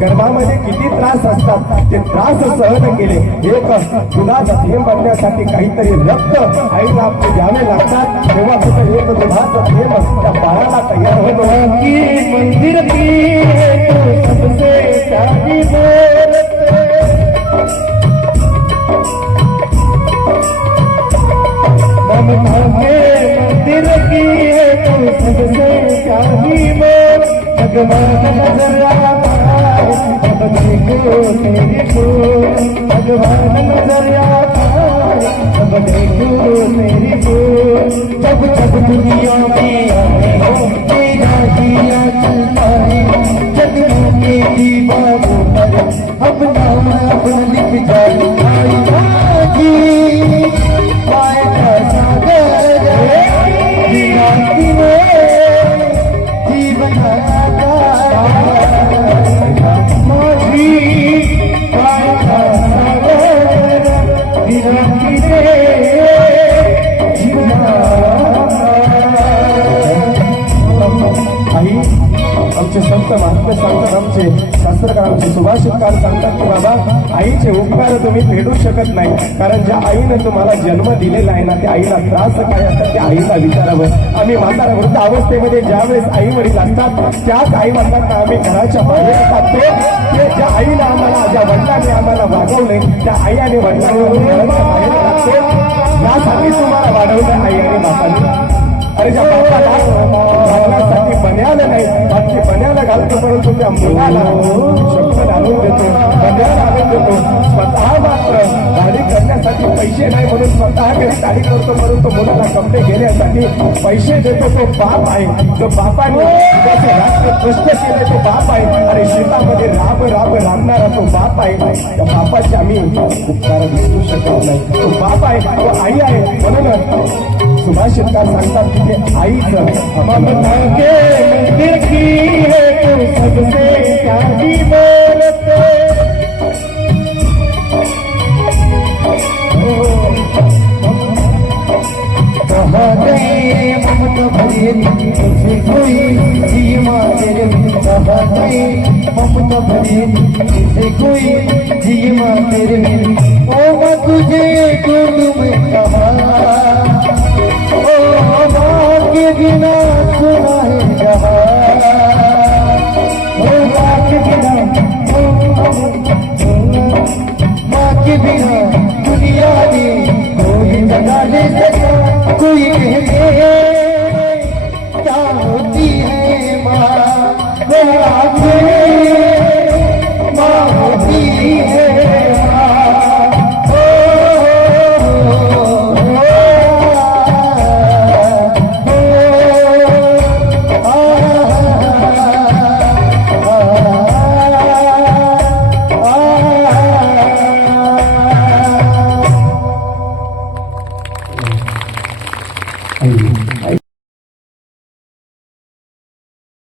गर्भामध्ये किती त्रास असतात ते त्रास सहन केले. एक दुधाचा थेंब बनण्यासाठी काहीतरी रक्त आईला आपले द्यावे लागतात. तेव्हा कुठं एक दुधाचा थेंब त्या बाळाला तयार होतो. की मंदिर की है तो सबसे प्यारी मूरत, ममता के मंदिर की है तो सबसे प्यारी मूरत। भगवान नजर आता है अब देखो तेरी को, भगवान नजर आता है अब देखो तेरी को। जब जब दुनिया में आए हो तेरा दिया चलता है, जन्मों के दीवारों पर अब नाम अपना लिख जाए। आई माया सागर विराती में जीवन माझी माया सागर विराती में आई आमचे संत महात्मे सांगतात, आमचे शास्त्रकार आमचे सुभाषितकार सांगतात की बाबा आईचे उपकार तुम्ही फेडू शकत नाही. कारण ज्या आईने तुम्हाला जन्म दिलेला आहे ना त्या आईला त्रास काय असतात त्या आईला विचारावं. आम्ही म्हातारा वृद्ध अवस्थेमध्ये ज्यावेळेस आई वडील असतात त्याच आई वडिलांना आम्ही घराच्या बाहेर टाकतो. ते ज्या आईला आम्हाला ज्या वडिलांनी आम्हाला वागवले त्या आई आणि वडिलांवरून घराच्या बाहेर टाकतो. यासाठी तुम्हाला वाढवलं आई आणि बापाने. अरे ज्या बापाला घालण्यासाठी बन्याला नाही बाकी बन्याला घालतो, परंतु त्या मुलाला शपथ आणून देतो, बन्याला आणून देतो. स्वतः मात्र दाढी करण्यासाठी पैसे नाही म्हणून स्वतः घरी दाढी करतो, परंतु मुलाला कपडे घेण्यासाठी पैसे देतो तो बाप आहे. जो बापाने त्याचे राष्ट्र कष्ट केले तो बाप आहे. अरे शेतामध्ये राब राब राबणारा तो बाप आहे. त्या बापाचे आम्ही उपकार विसरू शकत नाही. तो बाप आहे, तो आई आहे. म्हणून सुभाषितकार सांगतात की ते आईचं ममता के मंदिर की है तो सबसे प्यारी मूरत। कहाँ गए ममता भरे तुझे कोई जीवा तेरे, कहाँ गए ममता भरे तुझे कोई जीवा तेरे। ओ मैं तुझे ढूंढूं मैं कहाँ, ओ माँ के बिना